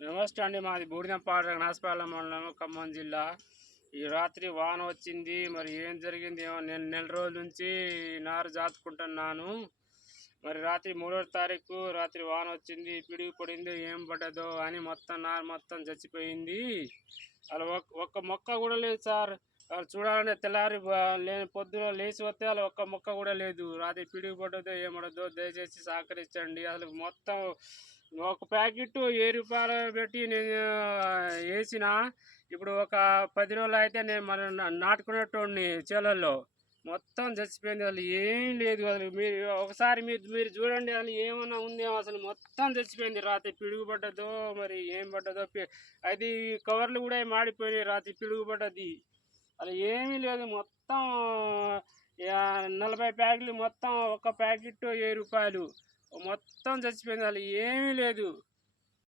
నమస్తే అండి. మాది బూడిదంపాడు రంగనాథపాలెం మండలం, ఖమ్మం జిల్లా. ఈ రాత్రి వాన వచ్చింది. మరి ఏం జరిగింది ఏమో. నేను నెల రోజుల నుంచి నారు జాతుకుంటున్నాను. మరి రాత్రి 3వ తారీఖు రాత్రి వాన వచ్చింది, పిడుగు పడింది. ఏం పడ్డదో అని మొత్తం నారు మొత్తం చచ్చిపోయింది. అలా ఒక్క మొక్క కూడా లేదు సార్. చూడాలంటే తెల్లారి లేని పొద్దున లేచి వస్తే అలా ఒక్క మొక్క కూడా లేదు. రాత్రి పిడుగు పడ్డదో ఏమడదో దయచేసి సహకరించండి. అసలు మొత్తం ఒక ప్యాకెట్ రూపాయలు పెట్టి నేను వేసిన. ఇప్పుడు ఒక 10 రోజులు అయితే నేను మన నాటుకునేటోడిని చేలల్లో. మొత్తం చచ్చిపోయింది. అసలు ఏం లేదు. అసలు మీరు ఒకసారి మీరు చూడండి, అసలు ఏమన్నా ఉందేమో. అసలు మొత్తం చచ్చిపోయింది. రాత్రి పిడుగు పడ్డదో మరి ఏం పడ్డదో. అది కవర్లు కూడా మాడిపోయినాయి రాత్రి పిడుగు పడ్డది. అలా ఏమీ లేదు. మొత్తం 40 ప్యాకెట్లు, మొత్తం ఒక ప్యాకెట్ 7 రూపాయలు మొత్తం చచ్చిపోయింది. అసలు ఏమీ లేదు.